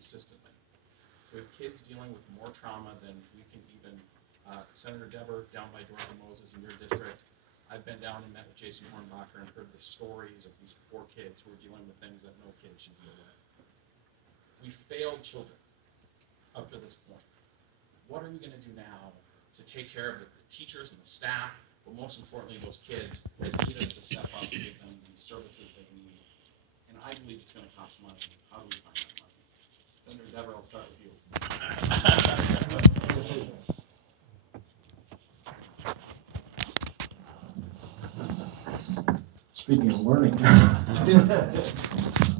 consistently. We have kids dealing with more trauma than we can even, Senator Dever down by Dorothy Moses in your district, I've been down and met with Jason Hornbacher and heard the stories of these poor kids who are dealing with things that no kid should deal with. We failed children up to this point. What are we going to do now to take care of the teachers and the staff, but most importantly, those kids that need us to step up and give them the services they need? And I believe it's going to cost money. How do we find that money? Senator Dever, I'll start with you. Speaking of learning,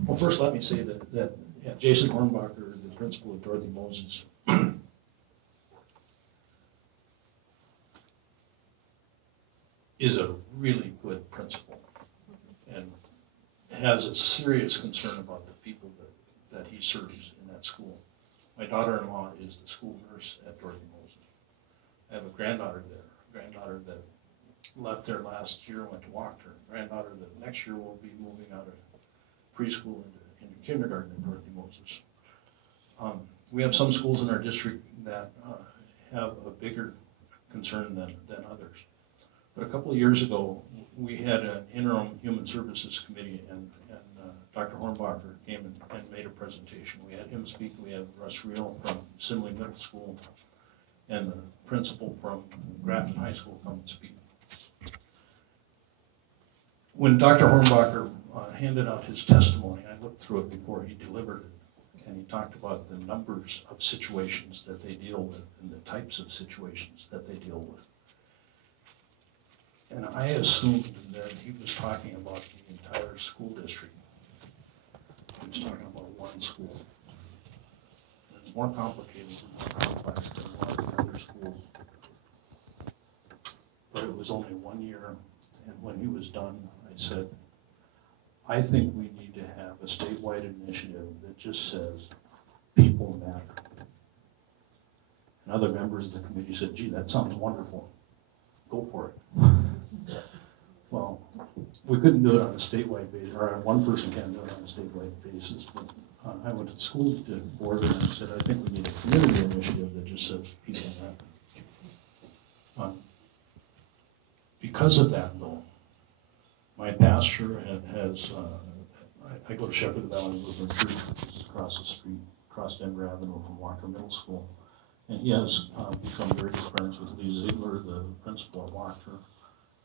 well, first let me say that Jason Hornbacher, the principal of Dorothy Moses, is a really good principal and has a serious concern about the people that he serves in that school. My daughter-in-law is the school nurse at Dorothy Moses. I have a granddaughter that left there last year, went to Wachter. Granddaughter that next year will be moving out of preschool into kindergarten at Dorothy Moses. We have some schools in our district that have a bigger concern than others. But a couple of years ago, we had an interim human services committee, and Dr. Hornbacher came and made a presentation. We had him speak. We had Russ Reel from Simley Middle School and the principal from Grafton High School come and speak. When Dr. Hornbacher handed out his testimony, I looked through it before he delivered it, and he talked about the numbers of situations that they deal with and the types of situations that they deal with. And I assumed that he was talking about the entire school district. He was talking about one school. And it's more complicated and more complex than a lot of the other schools. But it was only 1 year, and when he was done, I said, I think we need to have a statewide initiative that just says, people matter. And other members of the committee said, gee, that sounds wonderful. Go for it. Well, we couldn't do it on a statewide basis, or one person can't do it on a statewide basis, but I went to the school board and I said, I think we need a community initiative that just says people matter. Because of that, though, my pastor has, I go to Shepherd Valley Lutheran Church, which is across the street, across Denver Avenue from Walker Middle School. And he has become very good friends with Lee Ziegler, the principal at Walker.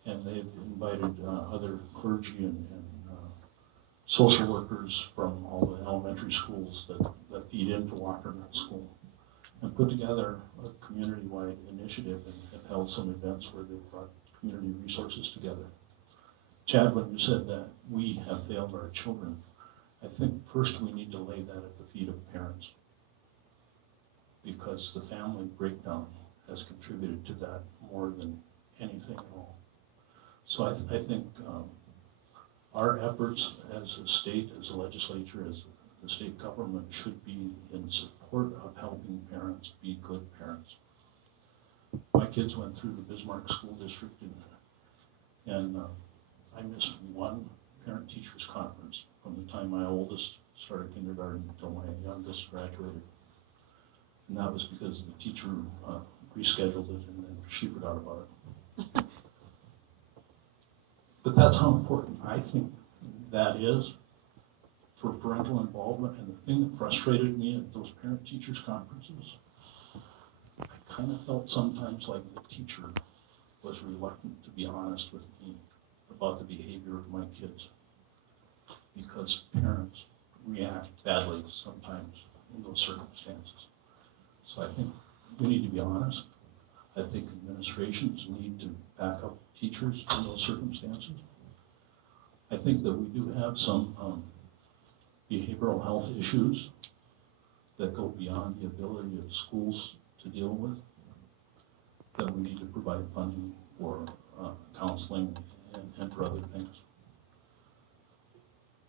And they've invited other clergy and social workers from all the elementary schools that feed into Walker Middle School, and put together a community-wide initiative and have held some events where they've brought community resources together. Chad, when you said that we have failed our children, I think first we need to lay that at the feet of parents, because the family breakdown has contributed to that more than anything at all. So I think our efforts as a state, as a legislature, as the state government should be in support of helping parents be good parents. My kids went through the Bismarck School District, and I missed one parent-teachers conference from the time my oldest started kindergarten until my youngest graduated. And that was because the teacher rescheduled it and then she forgot about it. But that's how important I think that is for parental involvement. And the thing that frustrated me at those parent-teachers conferences, I kind of felt sometimes like the teacher was reluctant to be honest with me about the behavior of my kids, because parents react badly sometimes in those circumstances. So I think we need to be honest. I think administrations need to back up teachers in those circumstances. I think that we do have some behavioral health issues that go beyond the ability of schools to deal with, that we need to provide funding for counseling and for other things.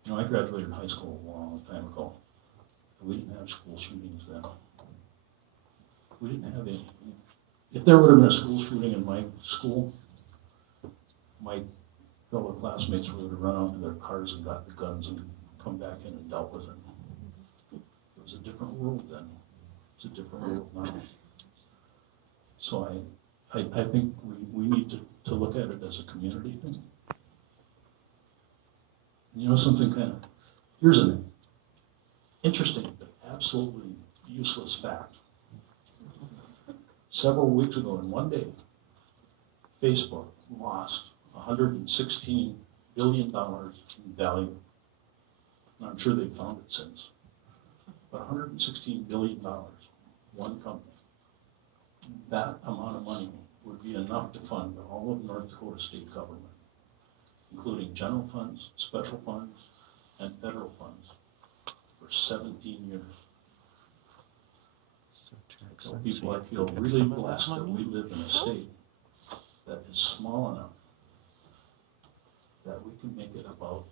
You know, I graduated high school a long time ago. We didn't have school shootings then. We didn't have any. If there would have been a school shooting in my school, my fellow classmates would have run out to their cars and got the guns and come back in and dealt with it. was a different world then. It's a different world now. So I think we need to look at it as a community thing. You know, something kind of, here's an interesting but absolutely useless fact. Several weeks ago in one day, Facebook lost $116 billion in value. And I'm sure they've found it since. But $116 billion, one company. That amount of money would be enough to fund all of North Dakota state government, including general funds, special funds, and federal funds for 17 years. I tell people I feel really blessed that we live in a state that is small enough that we can make it about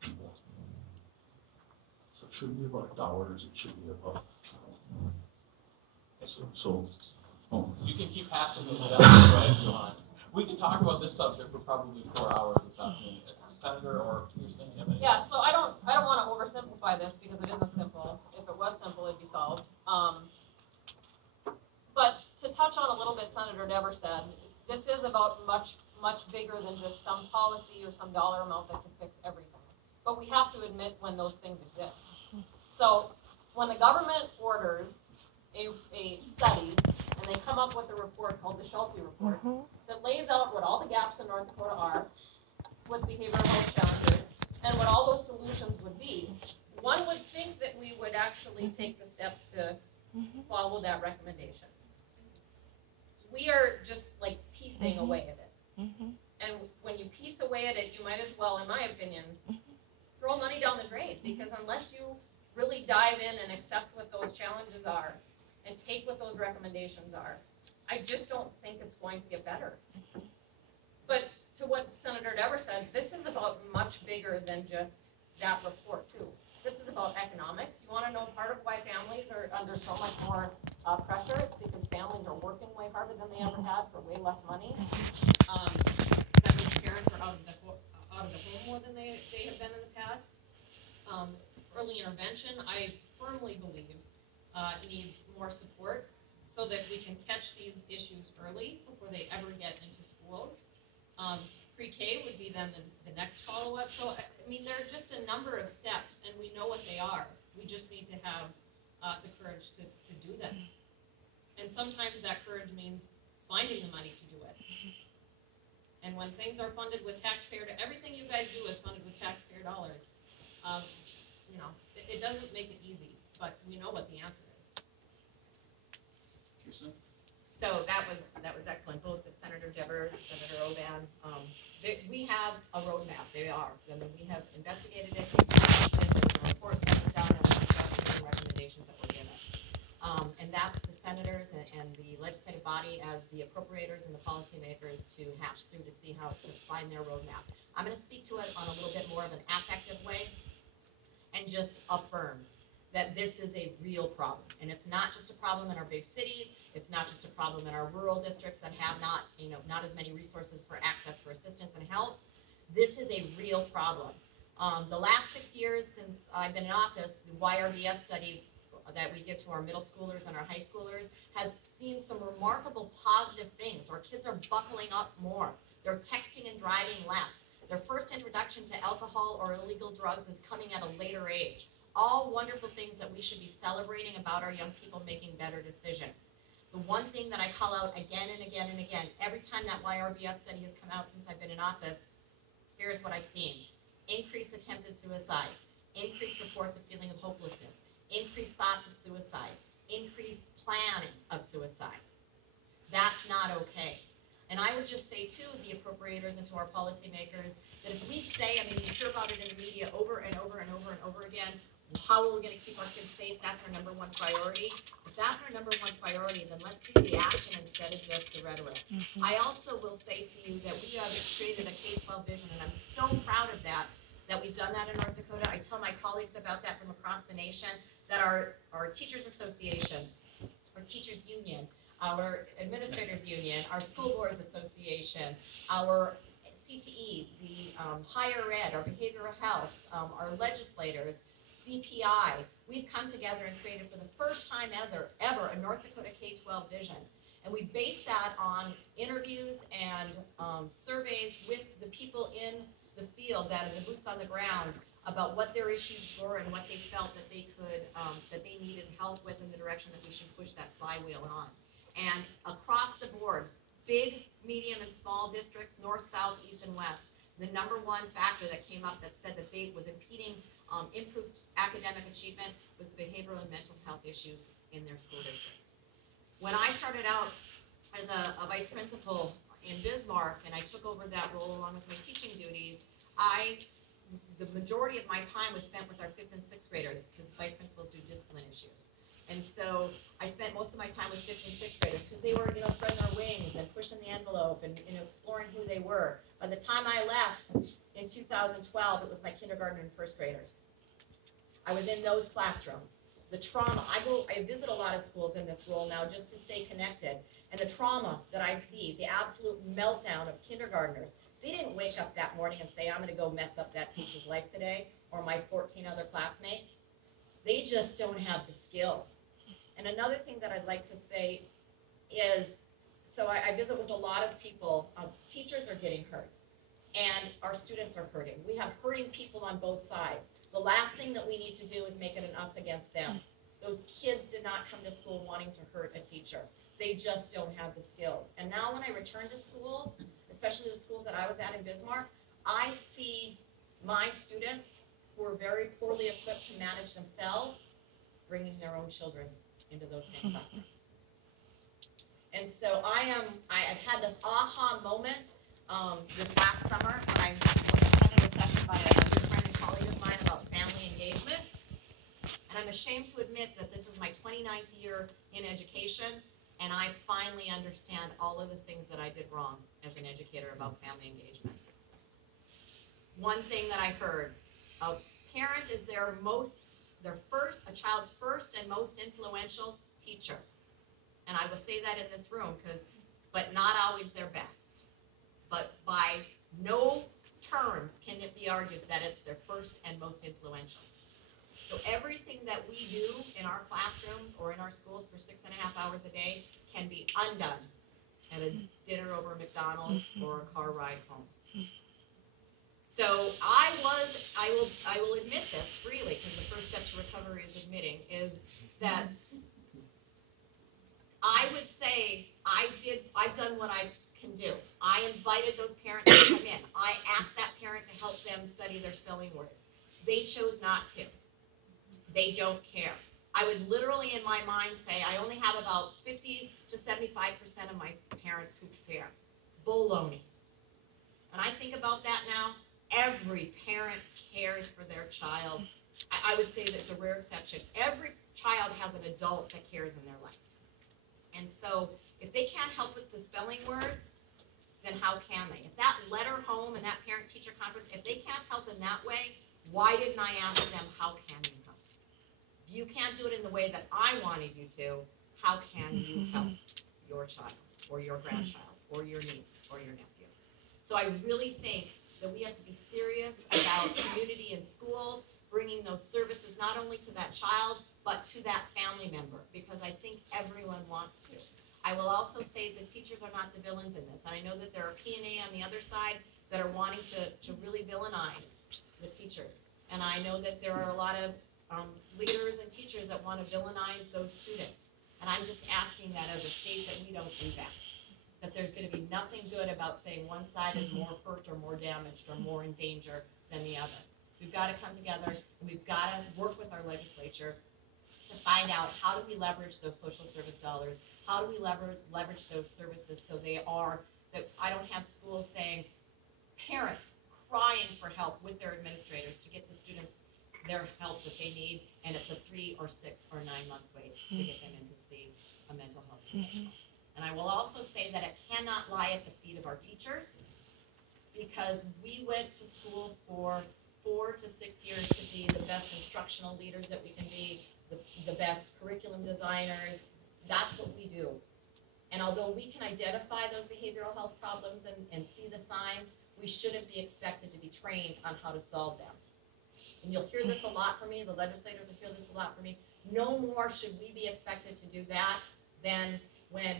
people. So it shouldn't be about dollars, it should be about people. You can keep passing them down if you want. We can talk about this subject for probably 4 hours this afternoon. Senator or Kirsten, you have any? Yeah, so I don't want to oversimplify this because it isn't simple. If it was simple, it'd be solved. But to touch on a little bit, Senator Dever said, this is about much bigger than just some policy or some dollar amount that can fix everything. But we have to admit when those things exist. So when the government orders a study and they come up with a report called the Shelby Report that lays out what all the gaps in North Dakota are with behavioral health challenges and what all those solutions would be, one would think that we would actually take the steps to follow that recommendation. We are just like piecing away at it. And when you piece away at it, you might as well, in my opinion, throw money down the drain, because unless you really dive in and accept what those challenges are and take what those recommendations are, I just don't think it's going to get better. But to what Senator Dever said, this is about much bigger than just that report too. This is about economics. You want to know part of why families are under so much more pressure? It's because families are working way harder than they ever had for way less money. That means parents are out of the home more than they have been in the past. Early intervention, I firmly believe, needs more support so that we can catch these issues early before they ever get into schools. Pre-K would be then the next follow-up. So, I mean, there are just a number of steps, and we know what they are. We just need to have the courage to do them. And sometimes that courage means finding the money to do it. And when things are funded with taxpayer, everything you guys do is funded with taxpayer dollars. You know, it doesn't make it easy, but we know what the answer is. Kirsten? So that was excellent, both with Senator Dever, Senator Oban. We have a roadmap. I mean, we have investigated it. There's a report that was done, and the recommendations that were given. And that's the senators and the legislative body as the appropriators and the policymakers to hash through to see how to find their roadmap. I'm going to speak to it on a little bit more of an affective way and just affirm that this is a real problem. And it's not just a problem in our big cities. It's not just a problem in our rural districts that have not as many resources for access for assistance and help. This is a real problem. The last 6 years since I've been in office, the YRBS study that we give to our middle schoolers and our high schoolers has seen some remarkable positive things. Our kids are buckling up more. They're texting and driving less. Their first introduction to alcohol or illegal drugs is coming at a later age. All wonderful things that we should be celebrating about our young people making better decisions. The one thing that I call out again and again and again, every time that YRBS study has come out since I've been in office, here's what I've seen. Increased attempted suicides, increased reports of feeling of hopelessness, increased thoughts of suicide, increased planning of suicide. That's not okay. And I would just say to the appropriators and to our policymakers that if we say, I mean, we hear about it in the media over and over and over and over again, how are we going to keep our kids safe? That's our number one priority. If that's our number one priority, then let's see the action instead of just the rhetoric. I also will say to you that we have created a K-12 vision, and I'm so proud of that we've done that in North Dakota. I tell my colleagues about that from across the nation, that our Teachers Association, our Teachers Union, our Administrators Union, our School Boards Association, our CTE, the higher ed, our behavioral health, our legislators, DPI, we've come together and created for the first time ever a North Dakota K-12 vision. And we based that on interviews and surveys with the people in the field, that are the boots on the ground, about what their issues were and what they felt that they could, that they needed help with, in the direction that we should push that flywheel on. And across the board, big, medium, and small districts, north, south, east, and west, the number one factor that came up that said that they was impeding improved academic achievement was behavioral and mental health issues in their school districts. When I started out as a vice principal in Bismarck, and I took over that role along with my teaching duties, the majority of my time was spent with our 5th and 6th graders, because vice principals do discipline issues. And so I spent most of my time with 5th and 6th graders, because they were, spreading their wings and pushing the envelope and, exploring who they were. By the time I left in 2012, it was my kindergarten and 1st graders. I was in those classrooms. The trauma, I visit a lot of schools in this role now just to stay connected. And the trauma that I see, the absolute meltdown of kindergartners, they didn't wake up that morning and say, I'm gonna go mess up that teacher's life today, or my 14 other classmates. They just don't have the skills. And another thing that I'd like to say is, so I visit with a lot of people, teachers are getting hurt, and our students are hurting. We have hurting people on both sides. The last thing that we need to do is make it an us against them. Those kids did not come to school wanting to hurt a teacher. They just don't have the skills. And now when I return to school, especially the schools that I was at in Bismarck, I see my students who are very poorly equipped to manage themselves, bringing their own children into those same classrooms. And so I've had this aha moment this last summer when I was attended a session by a good friend and colleague of mine about family engagement. And I'm ashamed to admit that this is my 29th year in education, and I finally understand all of the things that I did wrong as an educator about family engagement. One thing that I heard, a parent is a child's first and most influential teacher. And I will say that in this room, but not always their best. But by no terms can it be argued that it's their first and most influential. So everything that we do in our classrooms or in our schools for 6.5 hours a day can be undone at a dinner over McDonald's or a car ride home. So I will admit this freely, because the first step to recovery is admitting, is that I would say I've done what I can do. I invited those parents to come in. I asked that parent to help them study their spelling words. They chose not to. They don't care. I would literally in my mind say I only have about 50 to 75% of my parents who care. Baloney. And I think about that now. Every parent cares for their child. I would say that's a rare exception. Every child has an adult that cares in their life. And so if they can't help with the spelling words, then how can they? If that letter home and that parent-teacher conference, if they can't help in that way, why didn't I ask them, how can you help? If you can't do it in the way that I wanted you to, how can you help your child or your grandchild or your niece or your nephew? So I really think that we have to be serious about community in schools, bringing those services not only to that child, but to that family member, because I think everyone wants to. I will also say the teachers are not the villains in this. And I know that there are P&A on the other side that are wanting to really villainize the teachers. And I know that there are a lot of leaders and teachers that want to villainize those students. And I'm just asking that as a state that we don't do that. That there's going to be nothing good about saying one side is more hurt or more damaged or more in danger than the other. We've got to come together and we've got to work with our legislature to find out how do we leverage those social service dollars, how do we leverage those services so that I don't have schools saying, parents crying for help with their administrators to get the students their help that they need, and it's a 3 or 6 or 9 month wait to get them in to see a mental health professional. And I will also say that it cannot lie at the feet of our teachers, because we went to school for 4 to 6 years to be the best instructional leaders that we can be, the best curriculum designers. That's what we do. And although we can identify those behavioral health problems and see the signs, we shouldn't be expected to be trained on how to solve them. and you'll hear this a lot from me, the legislators will hear this a lot from me, no more should we be expected to do that than when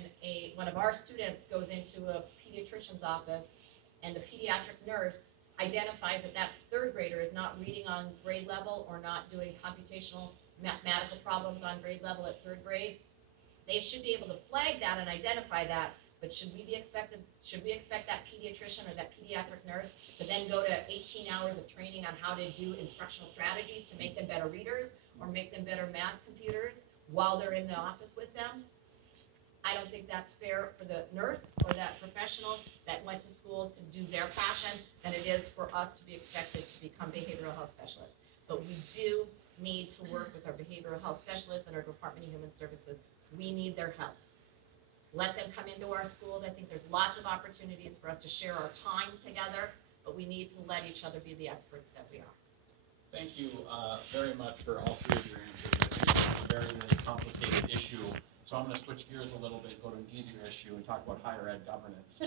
one of our students goes into a pediatrician's office and the pediatric nurse identifies that that third grader is not reading on grade level or not doing computational mathematical problems on grade level at third grade. They should be able to flag that and identify that, but should we expect that pediatrician or that pediatric nurse to then go to 18 hours of training on how to do instructional strategies to make them better readers or make them better math computers while they're in the office with them? I don't think that's fair for the nurse or that professional that went to school to do their passion than it is for us to be expected to become behavioral health specialists. But we do need to work with our behavioral health specialists and our Department of Human Services. We need their help. Let them come into our schools. I think there's lots of opportunities for us to share our time together, but we need to let each other be the experts that we are. Thank you very much for all three of your answers. I think it's a very, very complicated issue. So I'm going to switch gears a little bit, go to an easier issue, and talk about higher ed governance.